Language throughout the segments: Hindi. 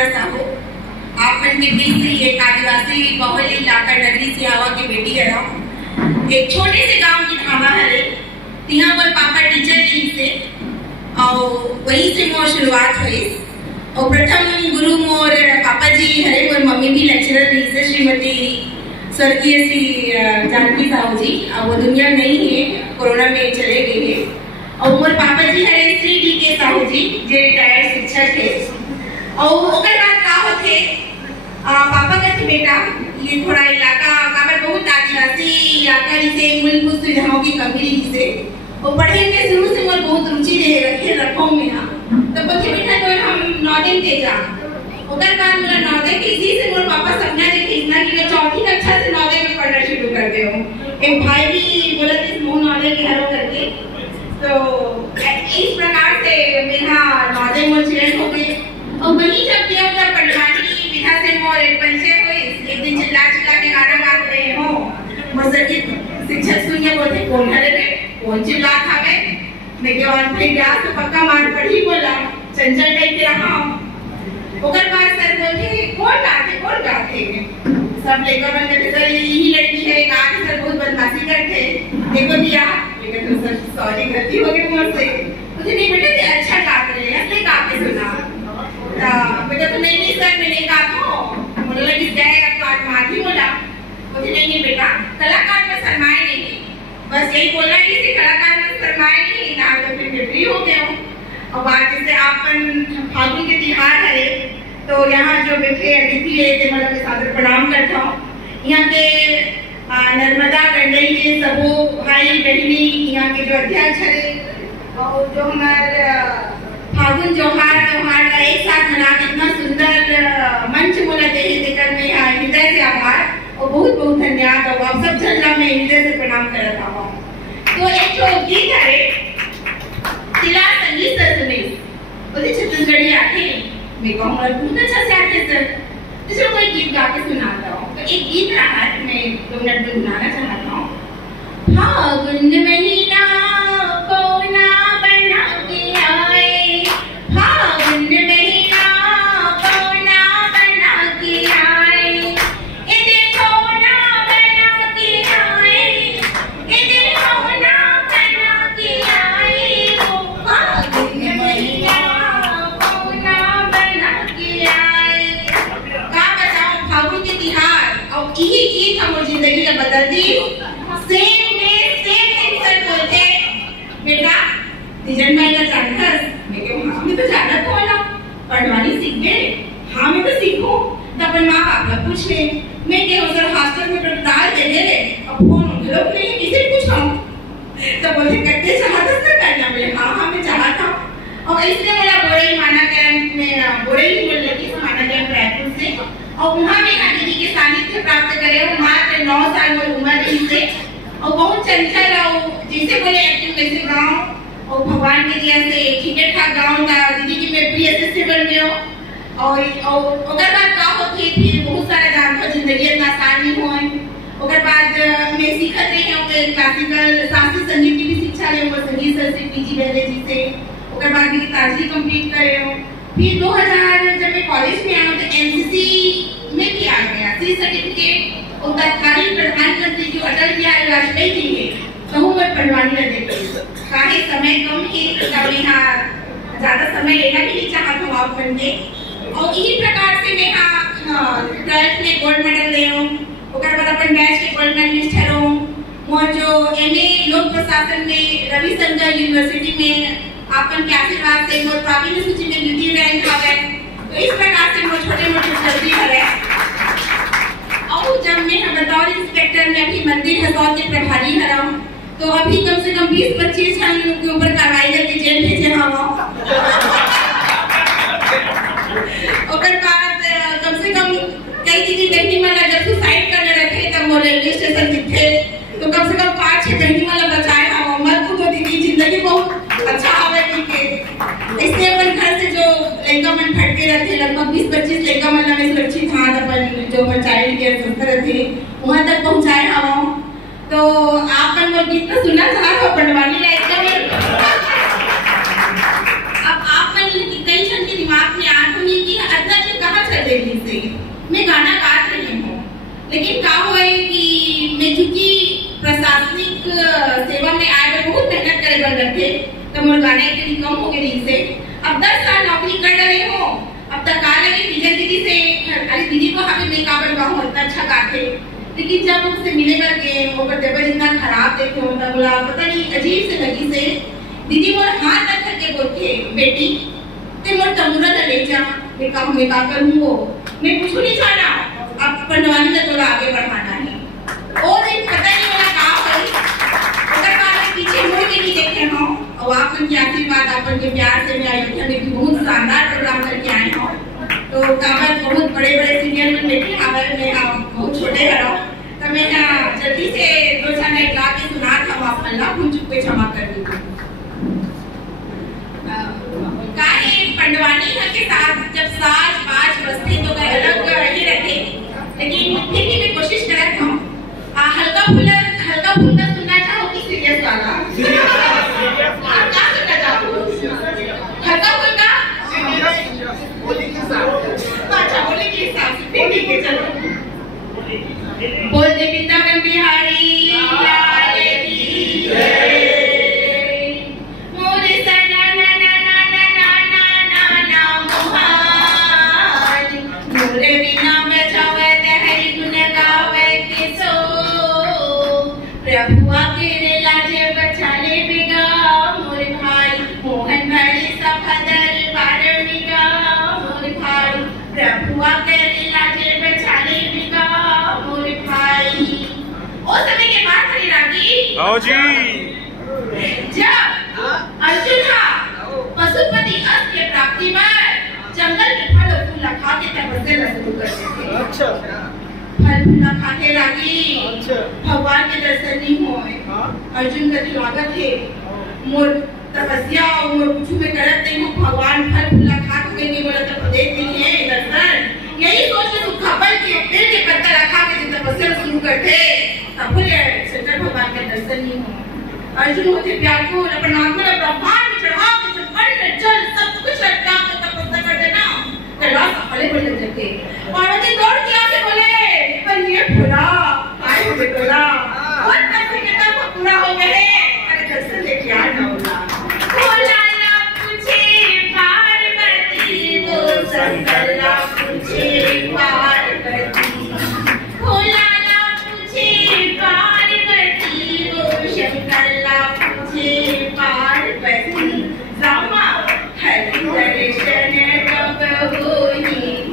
तारुना साहू आप मन के बीच से एक आदिवासी बहुल इलाका नगरी सियावा की बेटी है। एक छोटे से गांव की ढाबा है, यहाँ पर पापा टीचर रही से और वहीं से मोर शुरुआत हुई। और प्रथम गुरु मोर पापा जी हरे, मोर मम्मी भी लेक्चरर रही से श्रीमती स्वर्गीय श्री जानकी साहू जी। अब वो दुनिया नहीं है, कोरोना में चले गए हैं। और मोर पापा जी हरे श्री डी के साहू जी जो रिटायर्ड शिक्षक थे। और ओकर बाद का होते पापा कहते बेटा ये थोड़ा इलाका काबर बहुत आदिवासी इलाका जिसे मूलभूत सुविधाओं की कमी रही से और पढ़े में शुरू से मोर बहुत रुचि रखे रखो में ना तब बोले बेटा तो हम नॉर्दर्न के जा। ओकर बाद मेरा नॉर्दर्न के इसी से मोर पापा सपना देखे इतना कि मैं चौथी कक्षा से नॉर्दर्न में पढ़ना शुरू कर दे हूं। एक भाई भी बोला कि मुंह नॉर्दर्न के हरो करके, तो इस प्रकार से मेरा नॉर्दर्न मोर चयन हो गई। और वही जब किया उधर पंडवानी विधा से मोर एक परिचय हुई। एक दिन चिल्ला चिल्ला के गाना गा रहे हो, मोर शिक्षक सुन के बोलते कौन है रे, कौन चिल्ला था मैं क्या और फिर गया तो पक्का मार पड़ी बोला चंचल टाइप के रहा। ओकर बाद सर बोलते कौन गाते सब लेकर बन करते सर यही लड़की है गा के सर बहुत बदमाशी करते देखो दिया लेकिन तो सर सॉरी गलती हो गई मोर से। मुझे नहीं बेटा ये अच्छा गाते हैं इसलिए गा के सुना। बेटा तो नहीं सर मैंने गा तो मुझे लगी गए अब तो आज माफी बोला। मुझे नहीं बेटा कलाकार में शर्माए नहीं, बस यही बोलना कि कलाकार में शर्माए नहीं ना तो फिर फ्री हो गए हो। और बात जैसे आपन फागुन के त्योहार है तो यहाँ जो बैठे अतिथि है मतलब सादर प्रणाम करता हूँ। यहाँ के नर्मदा गंडई के सबो भाई बहनी यहाँ के जो अध्यक्ष है और जो हमारे फागुन त्योहार का एक साथ मना इतना सुंदर मंच बोला देकर मैं हृदय से आभार और बहुत बहुत धन्यवाद। और आप सब जन मैं हृदय से प्रणाम कर रहा हूँ। तो एक जो गीत है तिला संगीत सर सुने बोले छत्तीसगढ़ी आते मैं कहूँगा बहुत अच्छा से आते सर, तो चलो कोई गीत गा के सुनाता हूँ। तो एक गीत रहा है मैं 2 मिनट में सुनाना चाहता हूँ। फागुन महीना कोना बना के आए, फागुन महीना कोना बना के आए, ए देखो ना बना के आए, ए देखो ना बना के आए, वो फागुन महीना कोना बना के आए। का बताओ फागुन के त्योहार और यही गीत हम जिंदगी का बदल दी। सेम बोलते बेटा तीजन भाई का जानकर मैं कहूँ हाँ मैं तो जाना तो वाला पंडवानी सीख गए। हाँ मैं तो सीखूं तो अपन माँ बाप का पूछ ले। मैं क्या उधर हॉस्टल में डाल दे दे अब फोन लोग नहीं किसे पूछा तो बोलते करते चाहता ना करना। बोले हाँ मैं चाहता हूँ। और इसलिए मेरा बोरे माना कैंप में बोरे ही बोल लगी माना कैंप रायपुर से और वहाँ में दीदी के सानिध्य प्राप्त करे। मात्र 9 साल की उम्र रही से और बहुत चंचल और जिसे बोले एक्टिव कैसे गाँव और भगवान के दिया से ठीक ठाक गाँव का दीदी की मैं प्री असिस्टेंट में हो। और अगर बात का होती फिर बहुत सारा जानता जिंदगी इतना आसान नहीं हुआ। अगर बाद मैं सीखत रही हूँ क्लासिकल शास्त्रीय संगीत की भी शिक्षा ले और संगीत सर से पीजी बहले जी से अगर बाद में ताजरी कंप्लीट करे हो। फिर 2000 जब मैं कॉलेज में आया तो एनसीसी में भी आ गया सी सर्टिफिकेट और तत्कालीन प्रधानमंत्री जो अटल बिहारी वाजपेयी जी है सहू पंडवानी ने देखे काहे समय कम ही तब यहाँ ज्यादा समय लेना भी नहीं चाहता हूँ आप बन के। और इसी प्रकार से मैं यहाँ 12th में गोल्ड मेडल ले हूँ। उसके बाद अपन बैच के गोल्ड मेडलिस्ट है और जो MA लोक प्रशासन में रविशंकर यूनिवर्सिटी में आपन के आशीर्वाद से मोर प्रावीण्य सूची में द्वितीय रैंक आ गए। तो इस प्रकार से मोर छोटे मोटे उपलब्धि है। और जब मैं बतौर इंस्पेक्टर में अभी मंदिर हसौद के प्रभारी हरा तो अभी कम से कम 20-25 जन के ऊपर कार्रवाई करके जेल भेजे हवा। और बाद कम से कम कई दीदी बहनी वाला जब सुसाइड करने रखे तब वो रेलवे स्टेशन दिखे तो कम से कम 5-6 बहनी वाला बचाए हवा। मत को तो दीदी जिंदगी बहुत अच्छा आवे के इसलिए अपन घर से जो लड़का मन फटके रहते लगभग 20-25 लड़का मन में सुरक्षित हाथ अपन जो चाइल्ड केयर संस्था रहते वहां तक पहुंचाए हवा। तो आप वो गीत तो सुना चाहते हो पंडवानी लाइफ में। अब आप कई जन के दिमाग में आ रही कि अदला जी कहाँ लेकिन का हुआ कि मैं चूंकि प्रशासनिक सेवा में आए हुए बहुत मेहनत करे बन रखे तो मोर गाने के कम हो गए दिन से। अब 10 साल नौकरी कर रहे हो, अब तक आ लगे टीचर दीदी से, अरे दीदी को हमें मैं का बनवाऊं, इतना अच्छा गाते। लेकिन जब उससे मिले करके वो जब इतना खराब देखे हो तब बोला पता नहीं अजीब से लगी से दीदी मोर हाथ रख करके बोलते बेटी ते मोर तमुरा ले जा, मैं का करूं वो मैं कुछ नहीं चाहना, अब पंडवानी का थोड़ा आगे बढ़ाना है। वो दिन पता नहीं मेरा का हुई अगर बात पीछे मुड़ के नहीं देखे हो और आप उनके आशीर्वाद अपन के प्यार से मैं अयोध्या में भी बहुत शानदार प्रोग्राम करके आए हो। तो काबर बहुत बड़े सीनियर में बैठे हमारे में आप बहुत छोटे रहो तो मैं जल्दी से 2 गाने गा के सुना था आप अल्लाह भूल चुप पे क्षमा कर दीजिए। गाने पंडवानी के साथ जब साज बाज बजते तो अलग ही रहते, लेकिन फिर भी मैं कोशिश कर रहा हूँ हल्का फुल्का सुनना चाहो कि सीरियस वाला आप क्या सुनना चाहो? हल्का फुल्का अच्छा बोले के हिसाब से ठीक है चलो। बोल दे वृंदावन बिहारी लाल की जय, मोरे सना ना ना ना ना ना ना ना मोहन, मोरे बिना बचावे हरि गुण गावे किसो, प्रभु आके लाजे बचाले बिगा मोरे भाई, मोहन भाई सफदर बार बिगा मोरे भाई, प्रभु आके लाजे बचाले बिगा मोरे भाई। उस समय के बाद हरी रागी आओ जी जब अर्जुन था पशुपति अस्त के प्राप्ति पर जंगल के फल और फूल खा के तपस्या शुरू करते थे। अच्छा फल फूल खाते रागी भगवान के दर्शन नहीं हुए। अर्जुन का स्वागत है मोर तपस्या और मोर कुछ में करत नहीं हूँ, भगवान फल फूल खा के नहीं बोला तो देख नहीं है दर्शन, यही सोच के खबर के पेड़ के पत्ता रखा के तपस्या शुरू करते तब शंकर भगवान का दर्शन नहीं हुआ। अर्जुन होते व्याकुल अपन आत्मा में ब्रह्मांड चढ़ा के जब अन्न जल सब कुछ रखा के तपस्या करते ना कैलाश फले बोले जाते। पार्वती दौड़ के आके बोले पर ये भोला काय हो बेटोला और तपस्या के तब पूरा हो गए, अरे दर्शन लेके आ ना भोला ना पूछे पार्वती वो शंकर ना पूछे पार्वती, भोला ना पूछे पार्वती वो शंकर ना पूछे पार्वती, रामा हरि दर्शन कब होई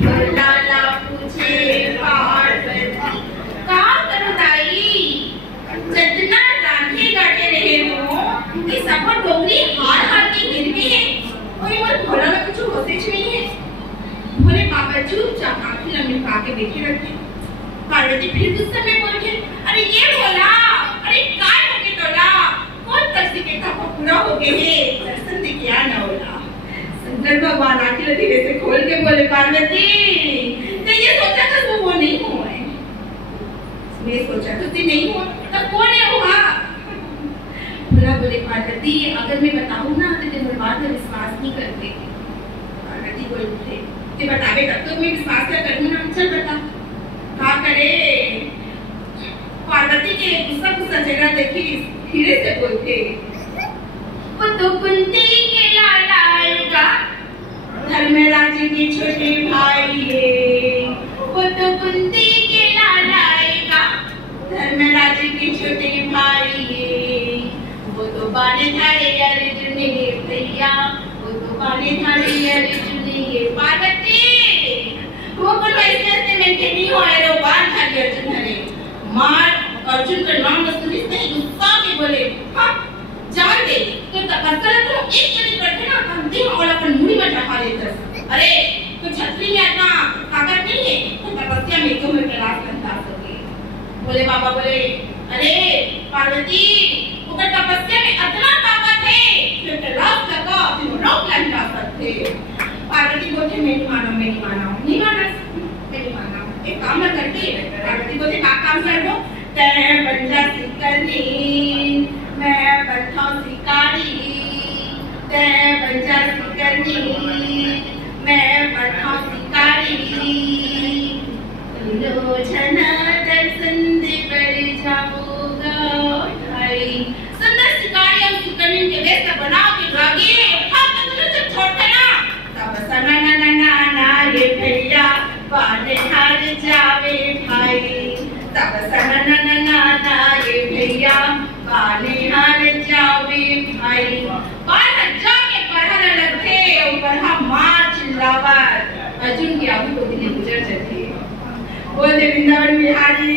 भोला ना पूछे पार्वती। का करो दाई जितना राधे गाते रहे हो कि सब डोंगरी हार के गिर गए हैं, कोई मोर भोला में कुछ होते नहीं है। भोले बाबा चुपचाप आंखें लंबी पाके बैठे रखे। पार्वती फिर गुस्से में बोल के अरे ये भोला अरे काय हो के तोला कौन तस्सी के तप पूरा हो गए है दर्शन दे क्या ना होला। शंकर भगवान आंखें धीरे से खोल के बोले पार्वती तो ये सोचा था तू वो नहीं हुआ है, मैं सोचा तो तू नहीं हुआ तो कौन है हुआ? भोला बोले पार्वती अगर मैं बताऊं ना तो तेरे बात में विश्वास नहीं करते। पार्वती बोलते ते बतावे तब तो मैं विश्वास कर करूं ना, चल बता का करे। पार्वती के गुस्सा जगह देखी धीरे से बोलते वो तो कुंती के लाला धर्मराज के छोटे भाई है, वो तो कुंती के लाला धर्मराज के छोटे भाई है, वो तो बाने धारे अर्जुन है भैया, वो तो बाने धारे अर्जुन है। पार्वती वो पर वैसे में के नहीं होए रो बाण धारे अर्जुन हरे मार अर्जुन का नाम सुनी नहीं गुस्सा के बोले हां जान दे तो तपस्या तो एक जनी करते ना हम दिन और अपन मुड़ी में चढ़ा लेते। अरे तो छतरी में इतना ताकत नहीं है तो तपस्या में क्यों में प्रयास करता सके। बोले बाबा बोले अरे पार्वती वो तपस्या में इतना ताकत है कि प्रयास लगा तुम रोक नहीं जा सकते। पार्वती बोलते मैं नहीं माना एक काम ना करके। पार्वती बोलते का काम कर दो तय बंजा सिकनी मैं बंधा शिकारी, तय बंजा सिकनी मैं बंधा शिकारी। सुनो जना दर्शन दे पर जाऊंगा भाई। सुंदर शिकारी और सुकन्या के वेश बनाओ के भागे हम तो छोटे ना तब सना ना ना ना ना ये भैया बाने हार जावे भाई। तब सना ना ना ना ना ये भैया बाने हार जावे भाई। बाहर जाके पढ़ने लगे ऊपर हम मार चिल्लावा अर्जुन की आंखों को दिले गुजर जाती। बोले वृंदावन बिहारी